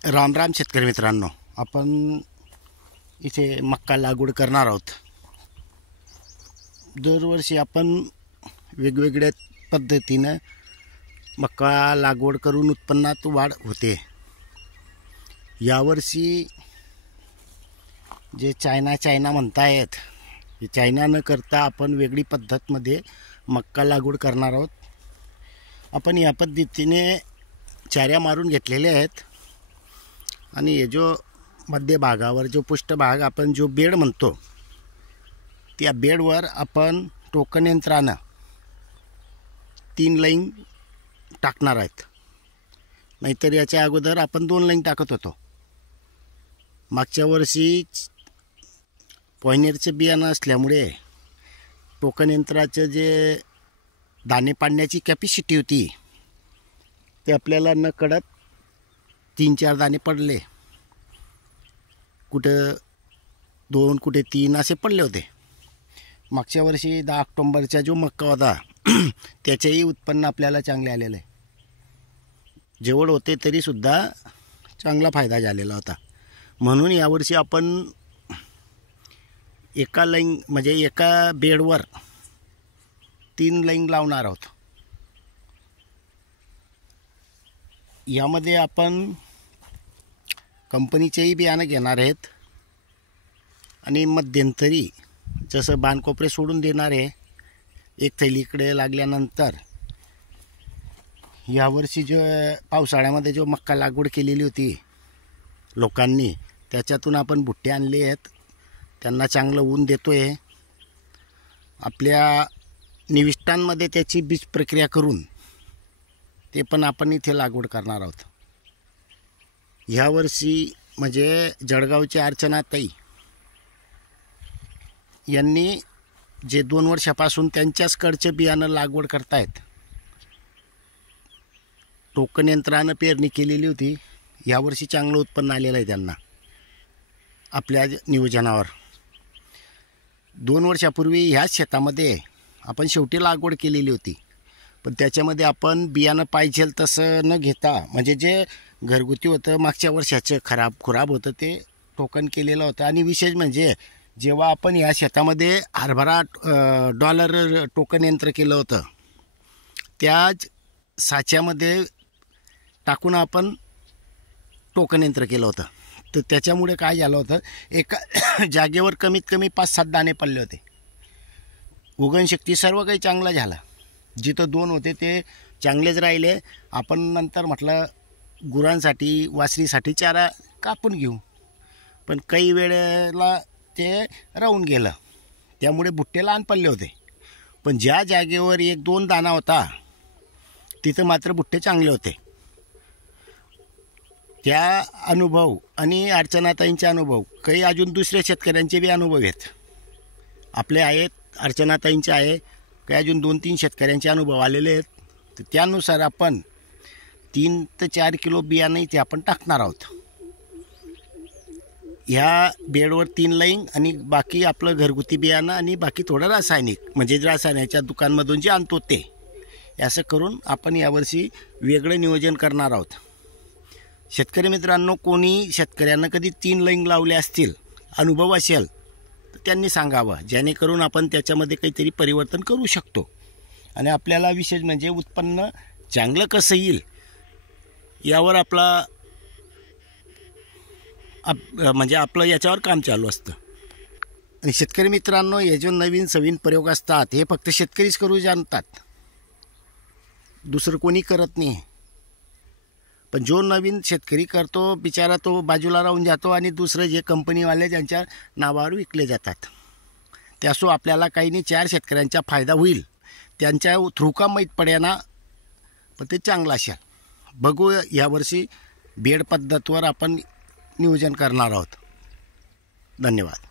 राम राम शेतकरी मित्रांनो, आपण इथे मक्का लागवड करणार आहोत। दरवर्षी आपण वेगवेगळ्या पद्धतीने मक्का लागवड करून उत्पन्नात वाढ होते। यावर्षी जे चायना म्हणतायत, हे चायना न करता आपण वेगळी पद्धतमध्ये मक्का लागवड करणार आहोत। आपण या पद्धतीने चाऱ्या मारून घेतलेले आहेत आणि हे जो मध्य भागावर जो पृष्ठभाग आपण जो बेड म्हणतो, त्या बेडवर आपण टोकन यंत्रानं 3 लाईन टाकणार आहेत। नाहीतर याच्या अगोदर आपण 2 लाईन टाकत होतो। मागच्या वर्षी पॉयनेरचं बियाणं असल्यामुळे टोकन यंत्राचं जे दाणे पाडण्याची कॅपॅसिटी होती ते आपल्याला न कळत 3-4 दाणे पडले, कुठं 2 कुठे 3 असे पडले होते। मागच्या वर्षी 10 ऑक्टोबरचा जो मक्का होता त्याचेही उत्पन्न आपल्याला चांगले आलेलं आहे। जेवढ होते तरीसुद्धा चांगला फायदा झालेला होता। म्हणून यावर्षी आपण एका लाईन म्हणजे एका बेडवर 3 लाईन लावणार आहोत। यामध्ये आपण कंपनीचेही बियाणं घेणार आहेत आणि मध्यंतरी जसं बाणकोपरे सोडून देणार आहे। एक थैलीकडे लागल्यानंतर यावर्षी जो पावसाळ्यामध्ये जो मक्का लागवड केलेली होती लोकांनी, त्याच्यातून आपण बुट्टे आणले आहेत। त्यांना चांगलं ऊन देतोय। आपल्या निविष्ठांमध्ये त्याची बीज प्रक्रिया करून ते पण आपण इथे लागवड करणार आहोत। यावर्षी म्हणजे जळगावच्या अर्चनाताई यांनी जे 2 वर्षापासून त्यांच्याच कडचं बियाणं लागवड करतायत, टोकन यंत्रानं पेरणी केलेली होती। यावर्षी चांगलं उत्पन्न आलेलं आहे त्यांना आपल्या नियोजनावर। 2 वर्षापूर्वी ह्याच शेतामध्ये आपण शेवटी लागवड केलेली होती, पण त्याच्यामध्ये आपण बियाणं पाहिजे तसं न घेता, म्हणजे जे घरगुती होतं मागच्या वर्षाचं खराब होतं ते टोकन केलेलं होतं। आणि विशेष म्हणजे जेव्हा आपण या शेतामध्ये हरभरा डॉलर टोकन यंत्र केलं होतं, त्याच साच्यामध्ये टाकून आपण टोकन यंत्र केलं होतं। तर त्याच्यामुळे काय झालं होतं, एका जागेवर कमीत कमी 5-7 दाणे पडले होते। उगवणशक्ती सर्व काही चांगलं झालं। जिथं 2 होते ते चांगलेच राहिले। आपण नंतर म्हटलं गुरांसाठी वासरीसाठी चारा कापून घेऊ, पण काही वेळेला ते राहून गेलं, त्यामुळे बुट्टे लहान पडले होते। पण ज्या जागेवर 1-2 दाणा होता तिथं मात्र बुट्टे चांगले होते। त्या अनुभव आणि अर्चनाताईंचे अनुभव, काही अजून दुसऱ्या शेतकऱ्यांचे बी अनुभव आहेत आपले आहेत, अर्चनाताईंचे आहे, काही अजून 2-3 शेतकऱ्यांचे अनुभव आलेले आहेत। तर त्यानुसार आपण 3 ते 4 किलो बियाणं इथे आपण टाकणार आहोत। ह्या बेडवर 3 लाईन आणि बाकी आपलं घरगुती बियाणं आणि बाकी थोडं रासायनिक, म्हणजे रासायनिकच्या दुकानमधून जे आणतो ते, असं करून आपण यावर्षी वेगळं नियोजन करणार आहोत। शेतकरी मित्रांनो, कोणी शेतकऱ्यांना कधी 3 लाईन लावले असतील, अनुभव असेल तर त्यांनी सांगावं, जेणेकरून आपण त्याच्यामध्ये काहीतरी परिवर्तन करू शकतो। आणि आपल्याला विशेष म्हणजे उत्पन्न चांगलं कसं येईल यावर म्हणजे आपलं याच्यावर काम चालू असतं। आणि शेतकरी मित्रांनो, हे जो नवीन प्रयोग असतात हे फक्त शेतकरीच करू जाणतात, दुसरं कोणी करत नाही। पण जो नवीन शेतकरी करतो बिचारा तो बाजूला राहून जातो आणि दुसरं जे कंपनीवाले त्यांच्या नावावर विकले जातात। त्यासो आपल्याला काही नाही, 4 शेतकऱ्यांचा फायदा होईल, त्यांच्या थ्रू का माहीत पडेना, पण ते चांगलं असेल। बघू यावर्षी बेड पद्धतीवर आपण नियोजन करणार आहोत। धन्यवाद।